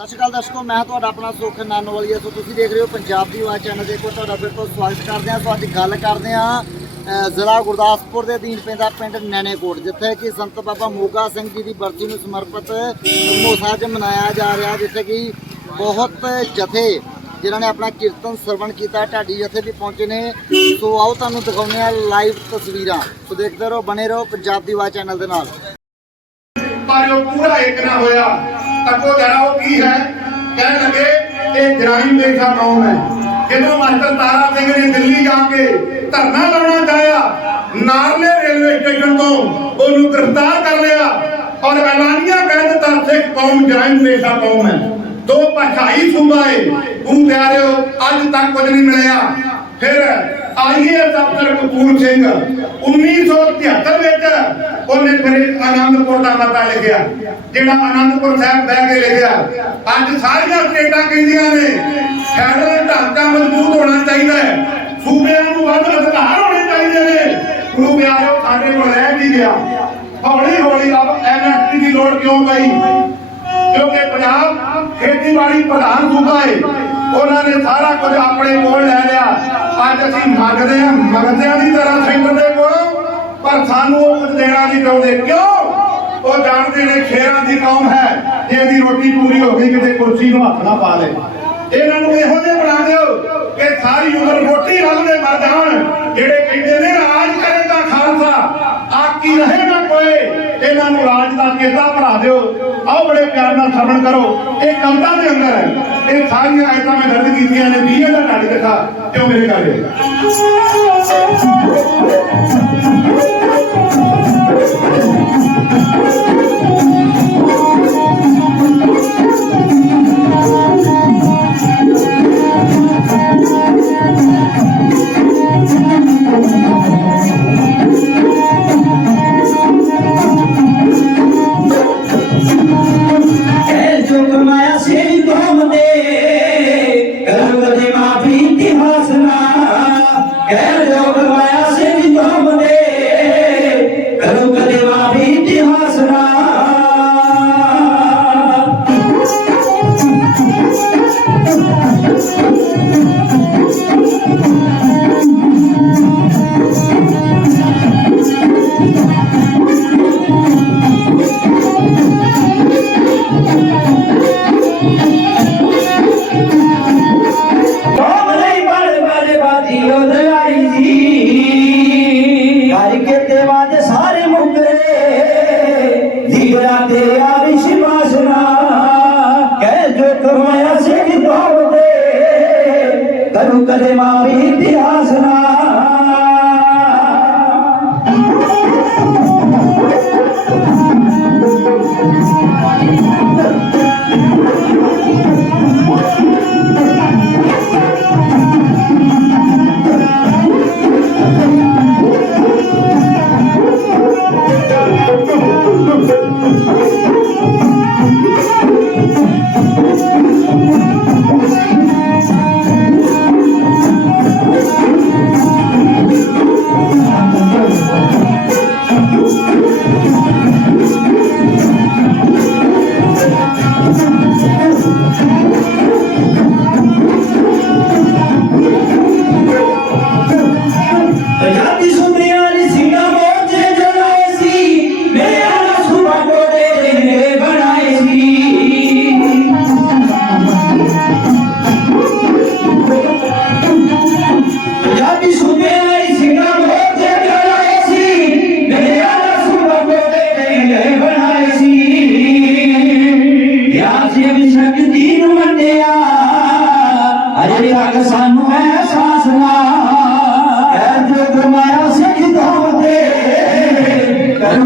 ਸਤਿ ਸ਼੍ਰੀ ਅਕਾਲ ਦਰਸ਼ਕੋ, ਮੈਂ ਤੁਹਾਡਾ ਆਪਣਾ ਸੁਖ ਨਾਨੋਵਾਲੀਆ ਸੋ ਤੁਸੀਂ ਦੇਖ ਰਹੇ ਹੋ ਪੰਜਾਬ ਦੀ ਆਵਾਜ਼ ਚੈਨਲ ਦੇ ਕੋਲ। ਤੁਹਾਡਾ ਫਿਰ ਤੋਂ ਸਵਾਗਤ ਕਰਦੇ ਹਾਂ। ਸੋ ਅੱਜ ਗੱਲ ਕਰਦੇ ਹਾਂ ਜ਼ਿਲ੍ਹਾ ਗੁਰਦਾਸਪੁਰ ਦੇ ਅਧੀਨ ਪੈਂਦਾ ਪਿੰਡ ਨੈਣੇਕੋਟ ਜਿੱਥੇ ਕਿ ਸੰਤ ਬਾਬਾ ਮੋਗਾ ਸਿੰਘ ਜੀ ਦੀ ਬਰਸੀ ਨੂੰ ਸਮਰਪਿਤ ਮੋਸਾ ਅੱਜ ਮਨਾਇਆ ਜਾ ਰਿਹਾ, ਜਿੱਥੇ ਕਿ ਬਹੁਤ ਜਥੇ ਜਿਨ੍ਹਾਂ ਨੇ ਆਪਣਾ ਕੀਰਤਨ ਸਰਵਣ ਕੀਤਾ, ਢਾਡੀ ਜਥੇ ਵੀ ਪਹੁੰਚੇ ਨੇ। ਸੋ ਆਓ ਤੁਹਾਨੂੰ ਦਿਖਾਉਂਦੇ ਆ ਲਾਈਵ ਤਸਵੀਰਾਂ। ਸੋ ਦੇਖਦੇ ਰਹੋ, ਬਣੇ ਰਹੋ ਪੰਜਾਬ ਦੀ ਆਵਾਜ਼ ਚੈਨਲ ਦੇ ਨਾਲ। ਪਰ ਉਹ ਪੂਰਾ ਇੱਕ ਨਾ ਹੋਇਆ। ਅੱਗੋਂ ਜਰਾ ਉਹ ਕੀ ਹੈ? ਕਹਿਣ ਲੱਗੇ, ਇਹ ਜਰਾਈਮ ਦੇਖਾ ਕੌਮ ਹੈ। ਜਦੋਂ ਮਾਸਟਰ ਤਾਰਾ ਸਿੰਘ ਨੇ ਦਿੱਲੀ ਜਾ ਕੇ ਧਰਨਾ ਲਾਉਣਾ ਚਾਹਿਆ, ਨਾਰਲੇ ਰੇਲਵੇ ਸਟੇਸ਼ਨ ਤੋਂ ਉਹਨੂੰ ਗ੍ਰਿਫਤਾਰ ਕਰ ਲਿਆ ਔਰ ਐਲਾਨੀਆ ਕਹਿ ਦਿੱਤਾ ਸਿੱਖ ਕੌਮ ਜਰਾਈਮ ਦੇਖਾ ਕੌਮ ਹੈ। ਦੋ ਭਾਸ਼ਾਈ ਸੂਬਾ ਹੈ ਉਹ ਪਿਆਰਿਓ ਅੱਜ ਤੱਕ ਕੁਝ ਨਹੀਂ ਮਿਲਿਆ। ਫਿਰ ਆਈਏਐਸ ਅਫਸਰ ਕਪੂਰ ਸਿੰਘ। 1973 ਵਿੱਚ ਉਹਨੇ ਫਿਰ ਆਨੰਦਪੁਰ ਦਾ ਮਤਾ ਲਿਖਿਆ, ਜਿਹੜਾ ਆਨੰਦਪੁਰ ਸਾਹਿਬ ਬਹਿ ਕੇ ਲਿਖਿਆ, ਅੱਜ ਸਾਰੀਆਂ ਸਟੇਟਾਂ ਕਹਿੰਦੀਆਂ ਨੇ, ਫੈਡਰਲ ਢਾਂਚਾ ਮਜ਼ਬੂਤ ਹੋਣਾ ਚਾਹੀਦਾ ਹੈ, ਸੂਬਿਆਂ ਨੂੰ ਵੱਧ ਅਧਿਕਾਰ ਹੋਣੇ ਚਾਹੀਦੇ ਨੇ। ਗੁਰੂ ਪਿਆਰਿਓ, ਸਾਡੇ ਕੋਲ ਰਹਿ ਨਹੀਂ ਗਿਆ? ਹੌਲੀ ਹੌਲੀ ਅਬ ਐਨਐਸਟੀ ਦੀ ਲੋੜ ਕਿਉਂ ਪਈ? ਕਿਉਂਕਿ ਪੰਜਾਬ ਖੇਤੀਬਾੜੀ ਪ੍ਰਧਾਨ ਸੂਬਾ ਹੈ ਉਹਨਾਂ ਨੇ ਸਾਰਾ ਕੁਝ ਆਪਣੇ ਕੋਲ ਲੈ ਲਿਆ। ਅੱਜ ਅਸੀਂ ਮੰਗਦੇ ਹਾਂ, ਮੰਗਦਿਆਂ ਦੀ ਤਰ੍ਹਾਂ ਸਿੰਘ ਦੇ ਕੋਲ। ਸਾਨੂੰ ਉਹ ਦੇਣਾ ਨਹੀਂ ਚਾਹੁੰਦੇ। ਕਿਉਂ? ਉਹ ਜਾਣਦੇ ਨੇ ਸ਼ੇਰਾਂ ਦੀ ਕੌਮ ਹੈ। ਜੇ ਇਹਦੀ ਰੋਟੀ ਪੂਰੀ ਹੋ ਗਈ, ਕਿਤੇ ਕੁਰਸੀ ਨੂੰ ਹੱਥ ਨਾ ਪਾ ਲੈ। ਇਹਨਾਂ ਨੂੰ ਇਹੋ ਜਿਹੇ ਬਣਾ ਦਿਓ ਕਿ ਸਾਰੀ ਉਮਰ ਰੋਟੀ ਰਲਦੇ ਮਰ ਜਾਣ। ਜਿਹੜੇ ਕਹਿੰਦੇ ਨੇ, ਰਾਜ ਕਰੇ ਦਾ ਖਾਲਸਾ। ਆਕੀ ਰਹੇ ਨਾ ਕੋਈ? ਇਹਨਾਂ ਨੂੰ ਰਾਜ ਦਾ ਚੇਤਾ ਬਣਾ ਦਿਓ। ਆਓ ਬੜੇ ਪਿਆਰ ਨਾਲ ਸਰਵਣ ਕਰੋ। ਇਹ ਕਵਿਤਾ ਦੇ ਅੰਦਰ ਹੈ। ਇਹ ਸਾਰੀਆਂ ਆਇਤਾਂ ਮੈਂ ਦਰਜ ਕੀਤੀਆਂ ਨੇ 20 ਦਾ ਢੱਡ ਦਿਖਾ ਉਹ ਮੇਰੇ ਘਰੇ ਕਹਿ ਕਰੂ ਕਦੇ ਮਾਰੀ ਇਤਿਹਾਸ ਨਾ ਅਜੇ ਤੱਕ ਸਾਨੂੰ ਅਹਿਸਾਸ ਨਾ ਐ ਜੋ ਗਮਾਇਆ ਸਿੱਖ ਧੋਮ ਤੇ।